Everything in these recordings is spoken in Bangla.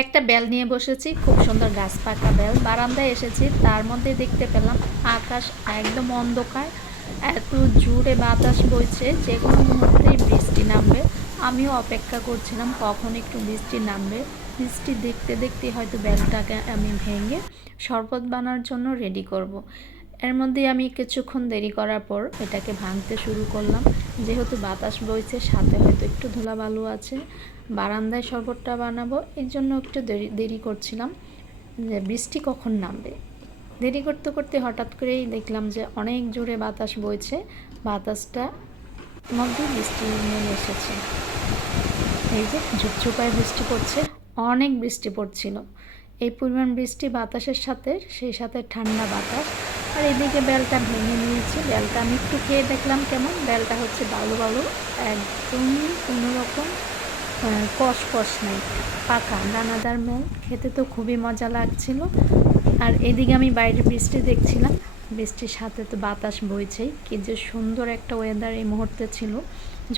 একটা বেল নিয়ে বসেছি, খুব সুন্দর গাছ পাকা বেল। বারান্দায় এসেছি, তার মধ্যে দেখতে পেলাম আকাশ একদম অন্ধকার, এত জোরে বাতাস বইছে, যে কোনো মুহূর্তেই বৃষ্টি নামবে। আমিও অপেক্ষা করছিলাম কখন একটু বৃষ্টি নামবে। বৃষ্টি দেখতে দেখতে হয়তো বেলটাকে আমি ভেঙে শরবত বানানোর জন্য রেডি করব। এর মধ্যে আমি কিছুক্ষণ দেরি করার পর এটাকে ভাঙতে শুরু করলাম। যেহেতু বাতাস বইছে, সাথে হয়তো একটু ধুলাবালু আছে, বারান্দায় শরবতটা বানাবো, এই জন্য একটু দেরি করছিলাম যে বৃষ্টি কখন নামবে। দেরি করতে করতে হঠাৎ করেই দেখলাম যে অনেক জোরে বাতাস বইছে, বাতাসটা মধ্যে বৃষ্টি নেমে এসেছে। এই যে ঝুপঝুপায় বৃষ্টি পড়ছে, অনেক বৃষ্টি পড়ছিল। এই পরিমাণ বৃষ্টি বাতাসের সাথে, সেই সাথে ঠান্ডা বাতাস। আর এদিকে বেলটা ভেঙে নিয়েছি। বেলটা আমি একটু খেয়ে দেখলাম কেমন। বেলটা হচ্ছে বালু বালু, একদম কোনোরকম কষ নাই, পাকা দানাদার বেল। খেতে তো খুবই মজা লাগছিল। আর এদিকে আমি বাইরে বৃষ্টি দেখছিলাম, বৃষ্টির সাথে তো বাতাস বইছেই। কি যে সুন্দর একটা ওয়েদার এই মুহূর্তে ছিল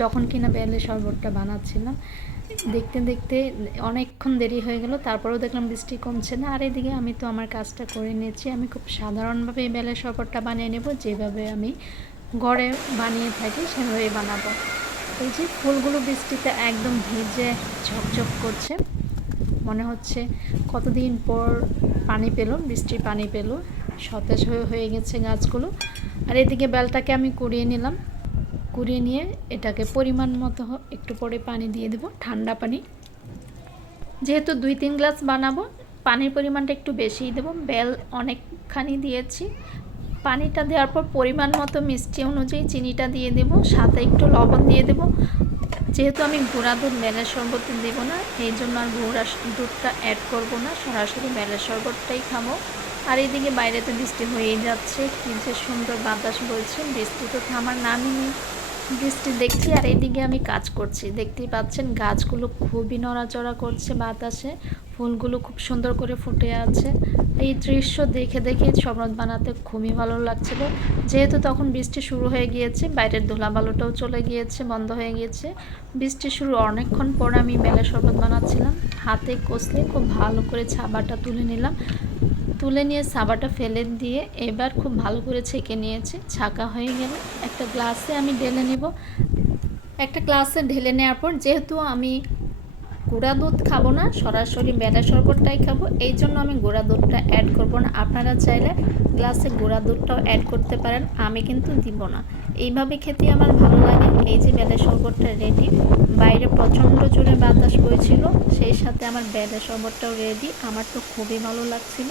যখন কিনা বেলের শরবতটা বানাচ্ছিলাম। দেখতে দেখতে অনেকক্ষণ দেরি হয়ে গেল, তারপরেও দেখলাম বৃষ্টি কমছে না। আর এদিকে আমি তো আমার কাজটা করে নিয়েছি। আমি খুব সাধারণভাবে এই বেলের শরবতটা বানিয়ে নেব, যেভাবে আমি ঘরে বানিয়ে থাকি সেভাবেই বানাবো। এই যে ফুলগুলো বৃষ্টিতে একদম ভিজে ঝকঝক করছে, মনে হচ্ছে কতদিন পর পানি পেল, বৃষ্টির পানি পেল, সতেজ হয়ে গেছে গাছগুলো। আর এদিকে বেলটাকে আমি কুড়িয়ে নিলাম। কুড়িয়ে নিয়ে এটাকে পরিমাণ মতো একটু পরে পানি দিয়ে দেব, ঠান্ডা পানি। যেহেতু 2-3 গ্লাস বানাবো, পানির পরিমাণটা একটু বেশিই দেবো। বেল অনেকখানি দিয়েছি। পানিটা দেওয়ার পর পরিমাণ মতো মিষ্টি অনুযায়ী চিনিটা দিয়ে দেব, সাথে একটু লবণ দিয়ে দেব। যেহেতু আমি গুঁড়া দুধ বেলের শরবতে দেব না, এই জন্য আর গুঁড়া দুধটা অ্যাড করব না, সরাসরি বেলের শরবতটাই খাবো। আর এইদিকে বাইরেতে বৃষ্টি হয়েই যাচ্ছে, কী যে সুন্দর বাতাস বইছে, বৃষ্টি তো থামার নামই নেই। বৃষ্টি দেখছি আর এইদিকে আমি কাজ করছি। দেখতেই পাচ্ছেন গাছগুলো খুবই নড়াচড়া করছে বাতাসে, ফুলগুলো খুব সুন্দর করে ফুটে আছে। এই দৃশ্য দেখে দেখে শরবত বানাতে খুবই ভালো লাগছিল। যেহেতু তখন বৃষ্টি শুরু হয়ে গিয়েছে, বাইরের ধুলাবালুটাও চলে গিয়েছে, বন্ধ হয়ে গিয়েছে। বৃষ্টি শুরু অনেকক্ষণ পর আমি বেলের শরবত বানাচ্ছিলাম। হাতে কষলে খুব ভালো করে ছাবাটা তুলে নিলাম। তুলে নিয়ে সাবাটা ফেলে দিয়ে এবার খুব ভালো করে ছেঁকে নিয়েছি। ছাঁকা হয়ে গেলে একটা গ্লাসে আমি ঢেলে নেব। একটা গ্লাসে ঢেলে নেওয়ার পর, যেহেতু আমি গুঁড়া দুধ খাবো না, সরাসরি বেলের শরবতটাই খাবো, এই জন্য আমি গুঁড়া দুধটা অ্যাড করব না। আপনারা চাইলে গ্লাসে গুঁড়া দুধটাও অ্যাড করতে পারেন, আমি কিন্তু দিব না। এইভাবে খেতে আমার ভালো লাগে। এই যে বেলের শরবতটা রেডি। বাইরে প্রচণ্ড জোরে বাতাস বইছিল, সেই সাথে আমার বেলের শরবতটাও রেডি। আমার তো খুবই ভালো লাগছিল।